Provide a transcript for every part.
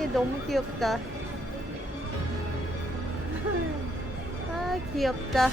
얘 너무 귀엽다. 아, 귀엽다.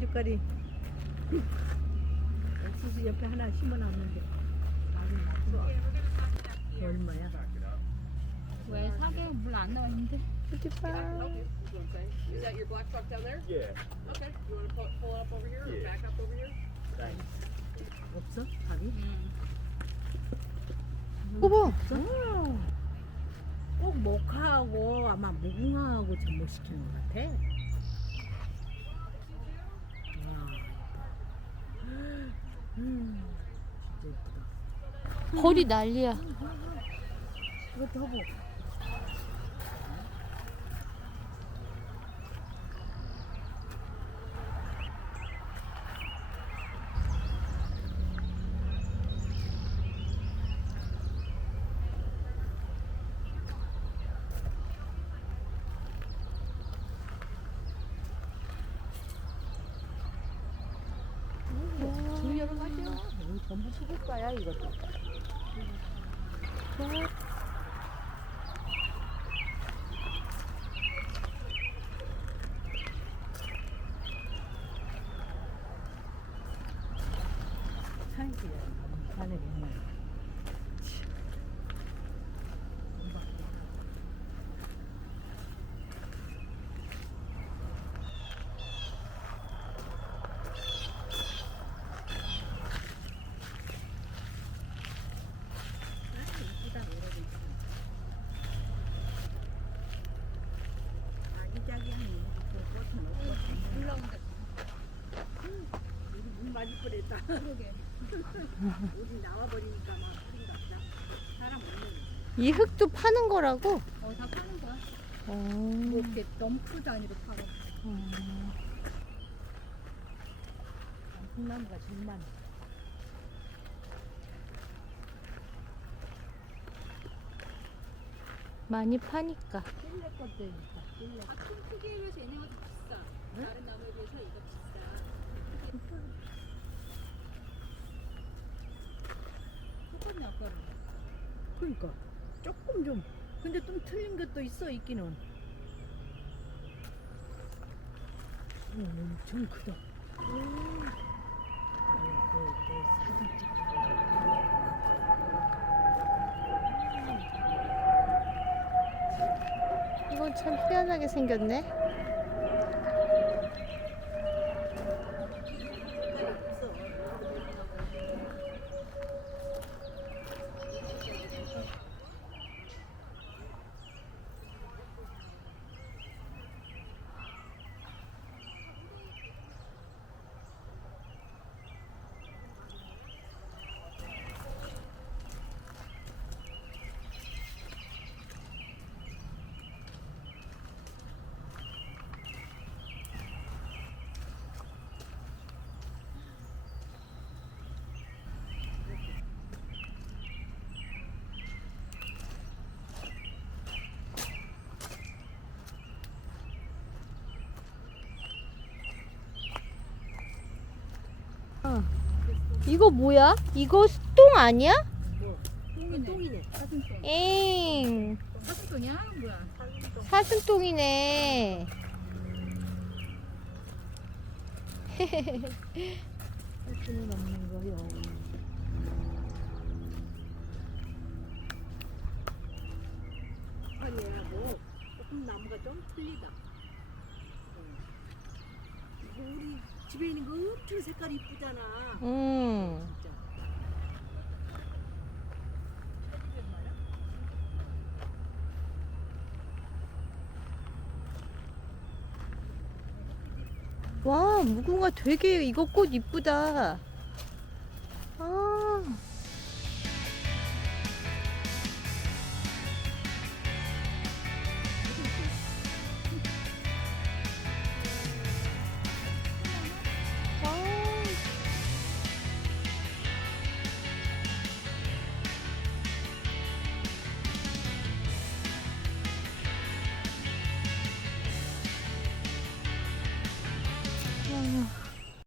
그 아주까리 옥수수 옆에 하나 심어놨는데 얼마야? 왜 사계 물안 나와 있는데? 푸티파 Is that your black truck down there? Yeah. Okay. You want to pull, pull it up over here or Yeah. back up over here? Thanks. 없어? 밥이? 응. 뽑아 꼭 모카하고 아마 무궁화하고 접목시키는 것 같아. 음, 진짜 예쁘다. 벌이 난리야. 이것도 하고. 여러 가지요 이거 전부 수국가야 이것도 하나. 아기자기한 꽃은 없고 올라온다. 우리 물 많이 우리 나와버리니까 막 뿌린가 보다. 사람 없는. 이 흙도 파는 거라고? 어, 다 파는 거야. 어. 뭐 이렇게 덤프 단위로 팔아. 콩나무가 제일 많아. 많이 파니까. 찔레 것도 있다. 아, 큰 크기에 비해서 얘네가 더 비싸. 다른 나무에 비해서 이거 비싸. 똑같네, 아까랑. 그러니까 조금 좀. 근데 좀 틀린 것도 있어 있기는. 오, 엄청 크다. 이건 참 희한하게 생겼네. 이거 뭐야? 이거 똥 아니야? 똥이네. 똥이네. 사슴똥. 엥. 사슴똥이야? 뭐야? 사진도 사슴똥이네. 할 수는 없는 거요. 아니야, 뭐 조금 나무가 좀 틀리다. 응. 이거 우리 집에 있는 거 엄청 색깔 이쁘잖아. 음. 와, 무궁화 되게 이거 꽃 이쁘다. 아,